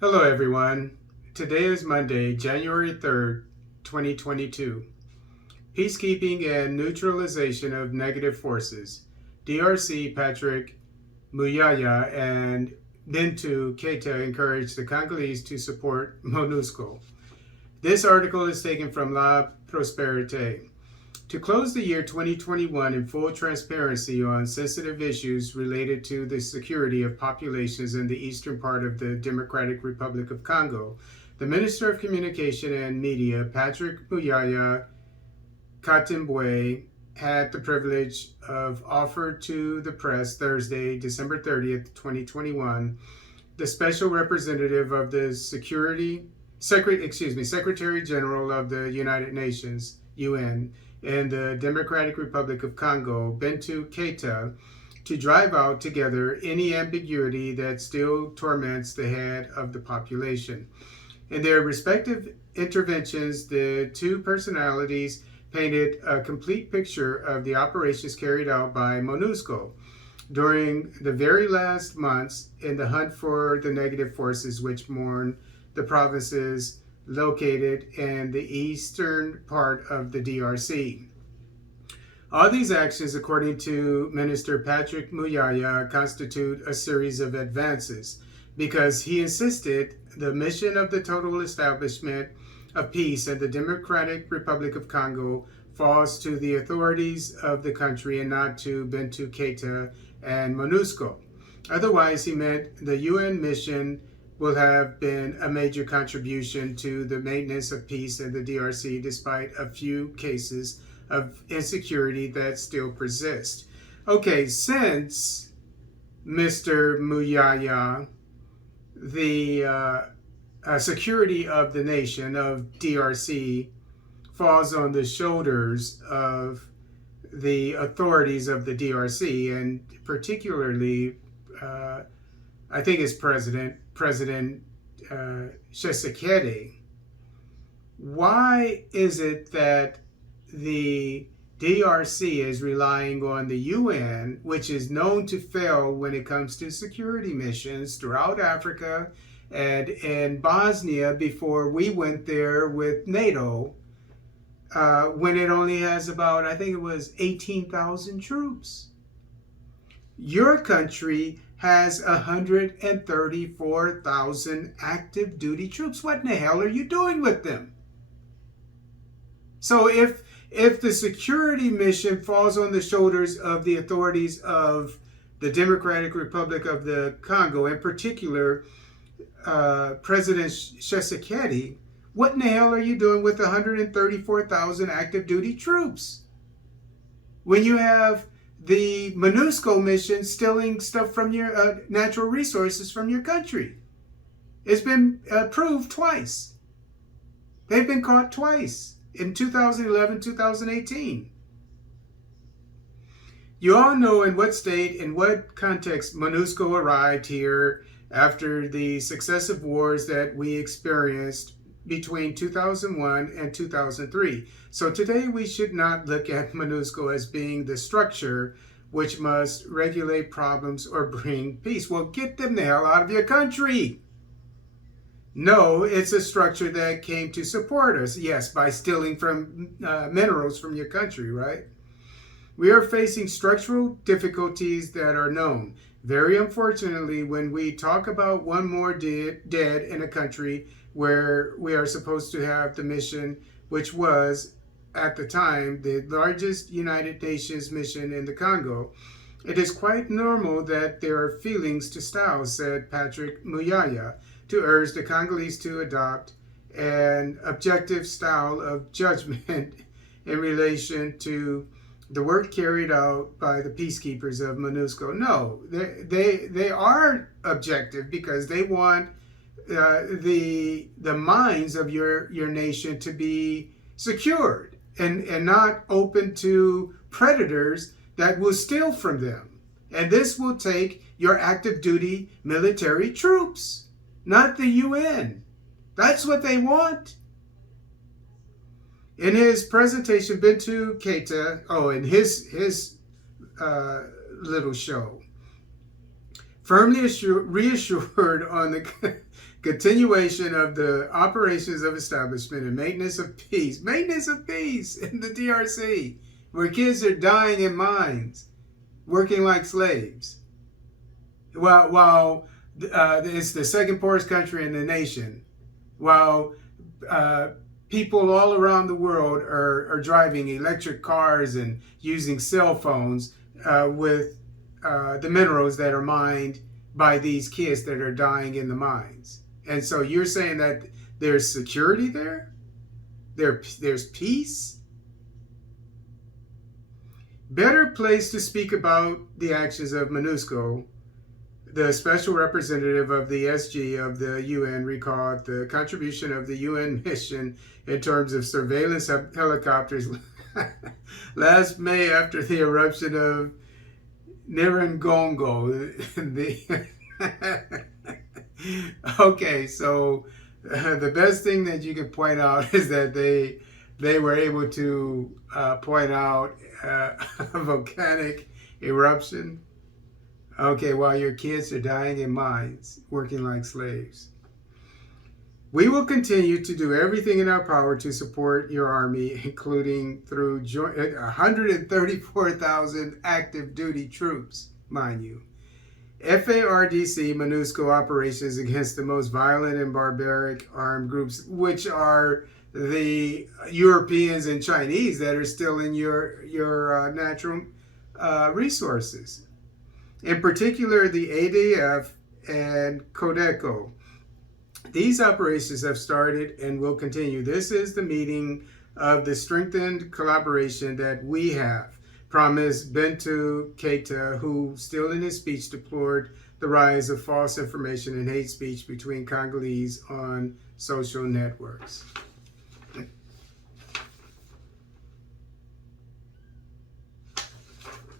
Hello, everyone. Today is Monday, January 3rd, 2022. Peacekeeping and neutralization of negative forces. DRC Patrick Muyaya and Bintu Keita encouraged the Congolese to support MONUSCO. This article is taken from La Prosperite. To close the year 2021 in full transparency on sensitive issues related to the security of populations in the eastern part of the Democratic Republic of Congo, the Minister of Communication and Media, Patrick Muyaya Katimbwe, had the privilege of offered to the press Thursday, December 30th, 2021, the special representative of the Secretary General of the United Nations, UN, and the Democratic Republic of Congo, Bintu Keita, to drive out together any ambiguity that still torments the head of the population. In their respective interventions, the two personalities painted a complete picture of the operations carried out by MONUSCO during the very last months in the hunt for the negative forces which mourn the provinces located in the eastern part of the DRC. All these actions, according to Minister Patrick Muyaya, constitute a series of advances because he insisted the mission of the total establishment of peace in the Democratic Republic of Congo falls to the authorities of the country and not to Bintu Keita and MONUSCO. Otherwise, he meant the UN mission will have been a major contribution to the maintenance of peace in the DRC despite a few cases of insecurity that still persist. Okay, since Mr. Muyaya, the security of the nation of DRC falls on the shoulders of the authorities of the DRC, and particularly I think it's President Tshisekedi. Why is it that the DRC is relying on the UN, which is known to fail when it comes to security missions throughout Africa and in Bosnia before we went there with NATO, when it only has about, I think it was 18,000 troops? Your country has 134,000 active duty troops. What in the hell are you doing with them? So if the security mission falls on the shoulders of the authorities of the Democratic Republic of the Congo, in particular President Tshisekedi, what in the hell are you doing with 134,000 active duty troops when you have the MONUSCO mission stealing stuff from your natural resources from your country? It's been proved twice. They've been caught twice in 2011, 2018. You all know in what state, in what context MONUSCO arrived here after the successive wars that we experienced between 2001 and 2003. So today we should not look at MONUSCO as being the structure which must regulate problems or bring peace. Well, get them the hell out of your country. No, it's a structure that came to support us, yes, by stealing from minerals from your country, right? We are facing structural difficulties that are known. Very unfortunately, when we talk about one more dead in a country where we are supposed to have the mission, which was, at the time, the largest United Nations mission in the Congo, it is quite normal that there are feelings to style, said Patrick Muyaya, to urge the Congolese to adopt an objective style of judgment in relation to the work carried out by the peacekeepers of MONUSCO. No, they are objective because they want the minds of your nation to be secured and not open to predators that will steal from them. And this will take your active duty military troops, not the UN. That's what they want. In his presentation, Bintu Keita, in his little show, firmly reassured on continuation of the operations of establishment and maintenance of peace in the DRC, where kids are dying in mines, working like slaves. While it's the second poorest country in the nation, while people all around the world are driving electric cars and using cell phones with the minerals that are mined by these kids that are dying in the mines. And so you're saying that there's security there? There's peace? Better place to speak about the actions of MONUSCO, the special representative of the SG of the UN, recalled the contribution of the UN mission in terms of surveillance helicopters last May after the eruption of Nyiragongo. Okay, so the best thing that you could point out is that they were able to point out a volcanic eruption. Okay, while your kids are dying in mines, working like slaves. We will continue to do everything in our power to support your army, including through 134,000 active duty troops, mind you. FARDC MONUSCO operations against the most violent and barbaric armed groups, which are the Europeans and Chinese that are still in your natural resources. In particular, the ADF and Codeco. These operations have started and will continue. This is the meeting of the strengthened collaboration that we have, promised Bintou Keita, who still in his speech deplored the rise of false information and hate speech between Congolese on social networks.